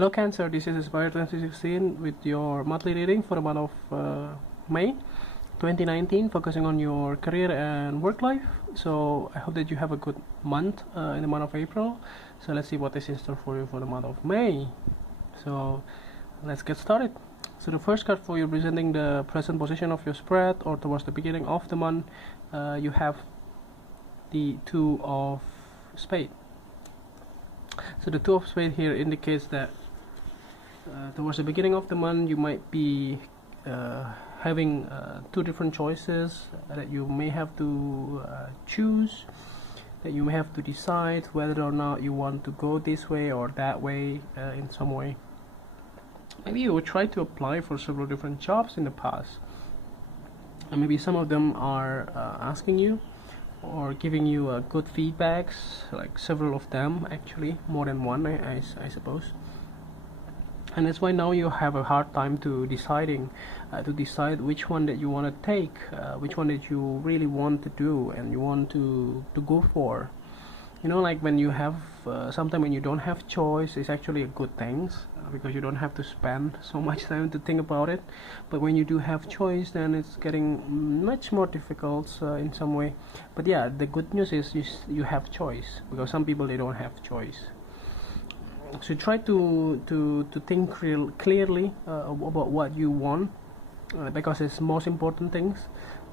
Hello Cancer, this is Inspire 2016 with your monthly reading for the month of May 2019, focusing on your career and work life. So I hope that you have a good month in the month of April. So let's see what is in store for you for the month of May. So let's get started. So the first card for you representing the present position of your spread or towards the beginning of the month, you have the Two of Spades. So the Two of Spades here indicates that towards the beginning of the month you might be having two different choices that you may have to choose, that you may have to decide whether or not you want to go this way or that way in some way. Maybe you will try to apply for several different jobs in the past, and maybe some of them are asking you or giving you good feedbacks, like several of them, actually more than one, I suppose. And that's why now you have a hard time to decide which one that you want to take, which one that you really want to do and you want to go for. You know, like when you have sometimes when you don't have choice, it's actually a good thing because you don't have to spend so much time to think about it. But when you do have choice, then it's getting much more difficult in some way. But yeah, the good news is you have choice, because some people, they don't have choice. So try to think clearly about what you want, because it's most important things.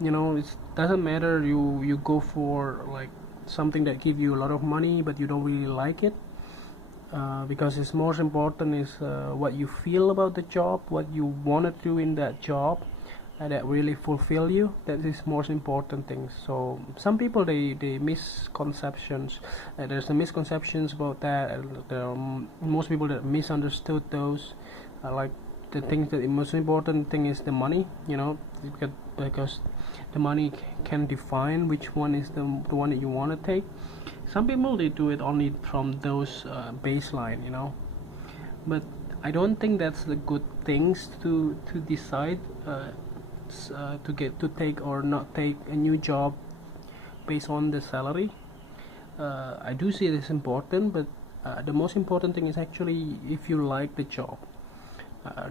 You know, it doesn't matter you go for like something that give you a lot of money but you don't really like it, because it's most important is what you feel about the job, what you want to do in that job, that really fulfill you. That is most important things. So some people, they misconceptions, there's the misconceptions about that, and there are most people that misunderstood those, like the things that the most important thing is the money, you know, because the money can define which one is the one that you want to take. Some people, they do it only from those baseline, you know, but I don't think that's the good things to decide to take or not take a new job based on the salary. I do see it as important, but the most important thing is actually if you like the job,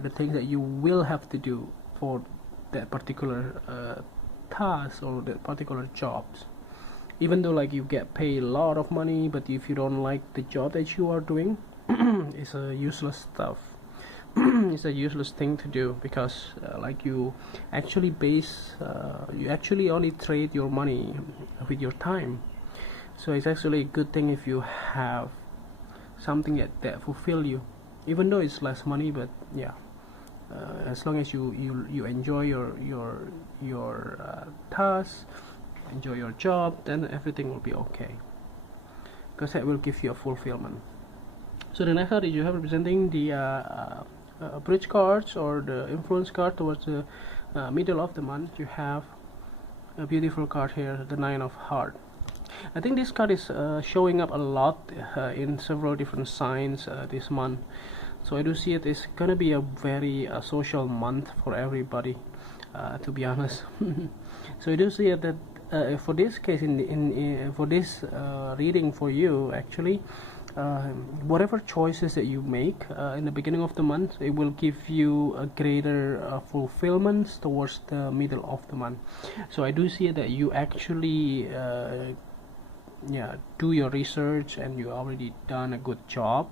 the things that you will have to do for that particular task or that particular jobs. Even though like you get paid a lot of money, but if you don't like the job that you are doing, it's a useless stuff. It's a useless thing to do, because like you actually only trade your money with your time. So it's actually a good thing if you have something that fulfill you, even though it's less money. But yeah, as long as you enjoy your task, enjoy your job, then everything will be okay, because that will give you a fulfillment. So the next card is you have representing the bridge cards or the influence card towards the middle of the month. You have a beautiful card here, the Nine of Hearts. I think this card is showing up a lot in several different signs this month. So I do see it is gonna be a very social month for everybody, to be honest. So I do see it that for this case, for this reading for you, actually, whatever choices that you make in the beginning of the month, it will give you a greater fulfillment towards the middle of the month. So I do see that you actually do your research, and you already done a good job,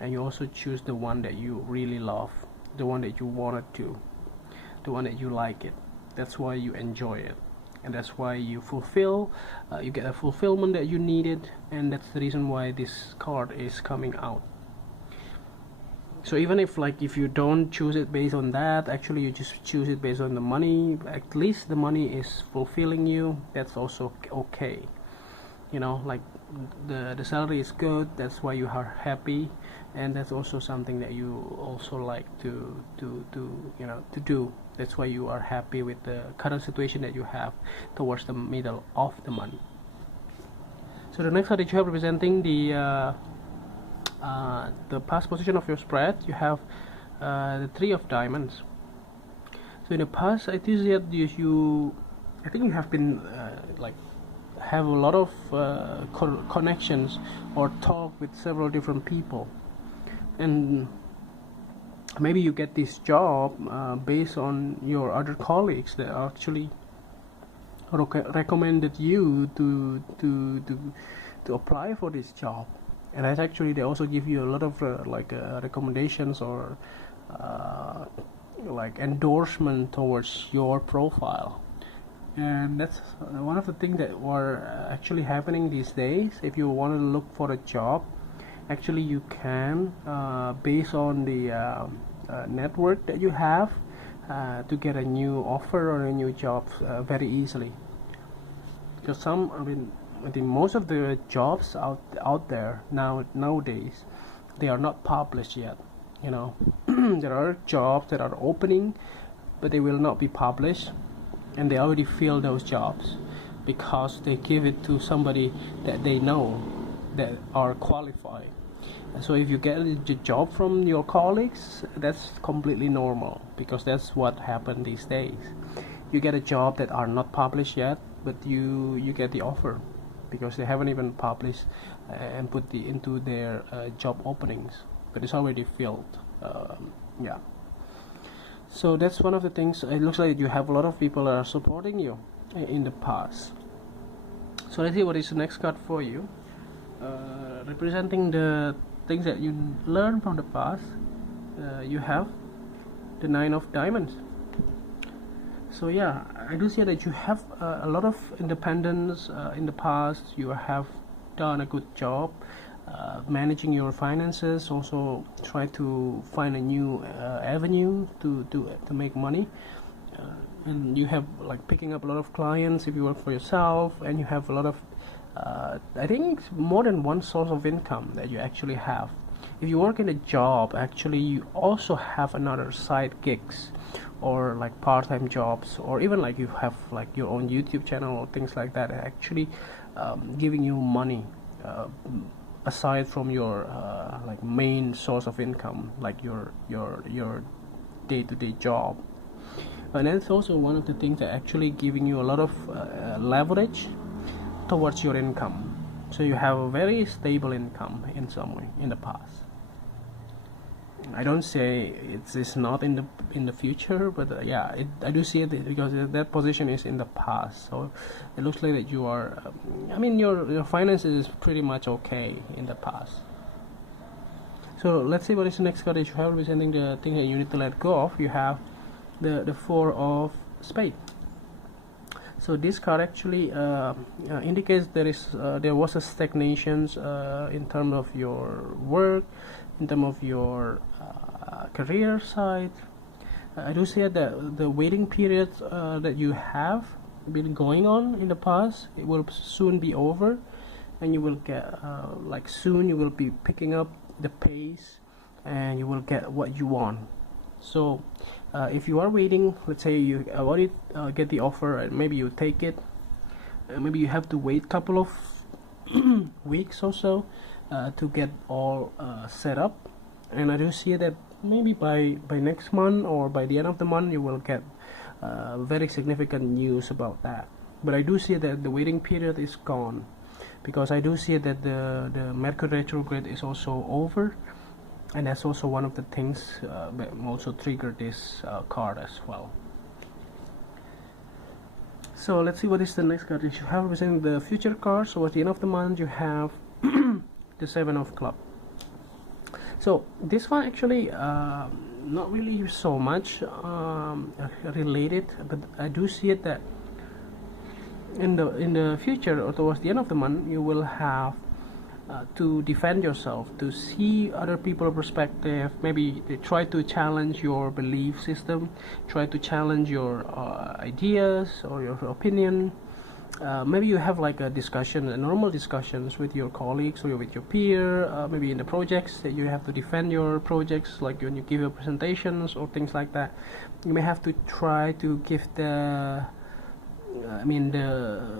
and you also choose the one that you really love, the one that you wanted to, the one that you like it. That's why you enjoy it, and that's why you fulfill, you get a fulfillment that you needed, and that's the reason why this card is coming out. So even if you don't choose it based on that, actually you just choose it based on the money, at least the money is fulfilling you. That's also okay, you know, like the salary is good, that's why you are happy, and that's also something that you also like to do. That's why you are happy with the current situation that you have towards the middle of the month. So the next card that you have representing the past position of your spread, you have the Three of Diamonds. So in the past, I think that I think you have been have a lot of connections or talk with several different people, and maybe you get this job based on your other colleagues that actually recommended you to apply for this job. And that's actually, they also give you a lot of recommendations or like endorsement towards your profile. And that's one of the things that were actually happening these days. If you want to look for a job, actually you can based on the network that you have to get a new offer or a new job very easily. Because I think most of the jobs out there nowadays, they are not published yet. You know, there are jobs that are opening, but they will not be published, and they already fill those jobs because they give it to somebody that they know that are qualified. So if you get a job from your colleagues, that's completely normal, because that's what happened these days. You get a job that are not published yet, but you get the offer because they haven't even published and put into their job openings, but it's already filled. Yeah. So that's one of the things. It looks like you have a lot of people that are supporting you in the past. So let's see what is the next card for you, representing the things that you learn from the past. You have the Nine of Diamonds. So yeah, I do see that you have a lot of independence in the past. You have done a good job managing your finances. Also try to find a new avenue to make money, and you have like picking up a lot of clients if you work for yourself, and you have a lot of I think more than one source of income that you actually have. If you work in a job, actually you also have another side gigs or like part-time jobs, or even like you have like your own YouTube channel or things like that, actually giving you money aside from your like main source of income, like your day-to-day job. And that's also one of the things that actually giving you a lot of leverage towards your income. So you have a very stable income in some way in the past. I don't say it's not in the future, but yeah, I do see it because that position is in the past. So it looks like that you are I mean your finances is pretty much okay in the past. So let's see what is the next card that you have representing the thing that you need to let go of. You have the Four of Spades. So this card actually indicates there was a stagnation in terms of your work, in terms of your career side. I do see that the waiting period that you have been going on in the past, it will soon be over, and you will get like soon you will be picking up the pace, and you will get what you want. So if you are waiting, let's say you already get the offer and maybe you take it, maybe you have to wait a couple of weeks or so to get all set up. And I do see that maybe by next month or by the end of the month you will get very significant news about that. But I do see that the waiting period is gone, because I do see that the Mercury retrograde is also over, and that's also one of the things that also triggered this card as well. So let's see what is the next card that you have representing the future cards. So at the end of the month you have the Seven of Clubs. So this one actually not really so much related, but I do see it that in the future or towards the end of the month you will have to defend yourself, to see other people's perspective. Maybe they try to challenge your belief system, try to challenge your ideas or your opinion. Maybe you have like a discussion, normal discussions with your colleagues or with your peer, maybe in the projects that you have to defend your projects, like when you give your presentations or things like that. You may have to try to give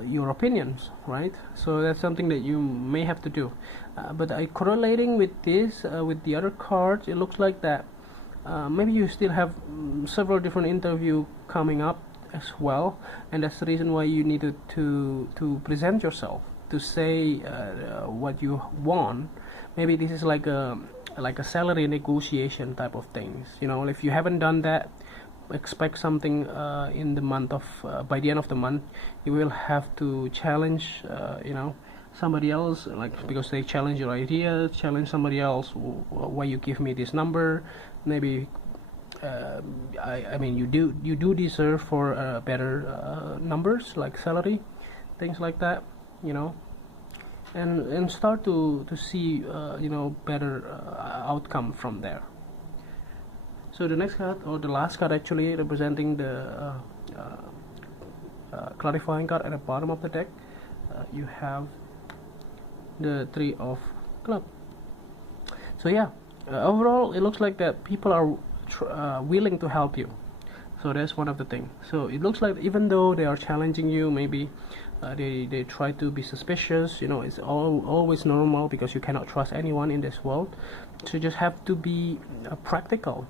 your opinions, right? So that's something that you may have to do. But correlating with this, with the other cards, it looks like that maybe you still have several different interviews coming up as well, and that's the reason why you needed to present yourself, to say what you want. Maybe this is like like a salary negotiation type of things. You know, if you haven't done that, expect something in the month of by the end of the month. You will have to challenge you know, somebody else, like, because they challenge your idea, challenge somebody else, why you give me this number, maybe I mean, you do deserve for better numbers, like salary, things like that, you know, and start to see you know, better outcome from there. So the next card, or the last card actually, representing the clarifying card at the bottom of the deck, you have the Three of Clubs. So yeah, overall it looks like that people are willing to help you. So that's one of the things. So it looks like even though they are challenging you, maybe they try to be suspicious, you know, it's always normal, because you cannot trust anyone in this world. So you just have to be practical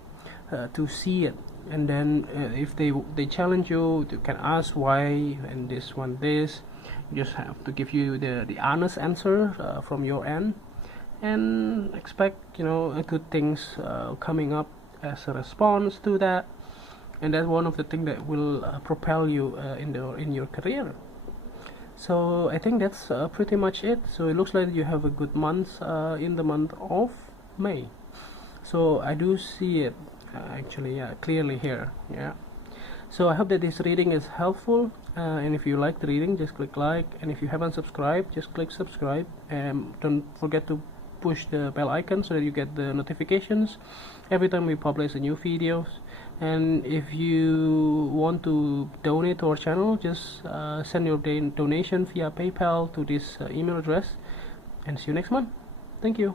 to see it. And then if they challenge you, you can ask why, and this one this. You just have to give you the honest answer from your end, and expect, you know, good things coming up as a response to that. And that's one of the things that will propel you in your career. So I think that's pretty much it. So it looks like you have a good month in the month of May. So I do see it actually clearly here. Yeah. So I hope that this reading is helpful, and if you like the reading, just click like, and if you haven't subscribed, just click subscribe, and don't forget to push the bell icon so that you get the notifications every time we publish a new videos. And if you want to donate to our channel, just send your donation via PayPal to this email address, and see you next month. Thank you.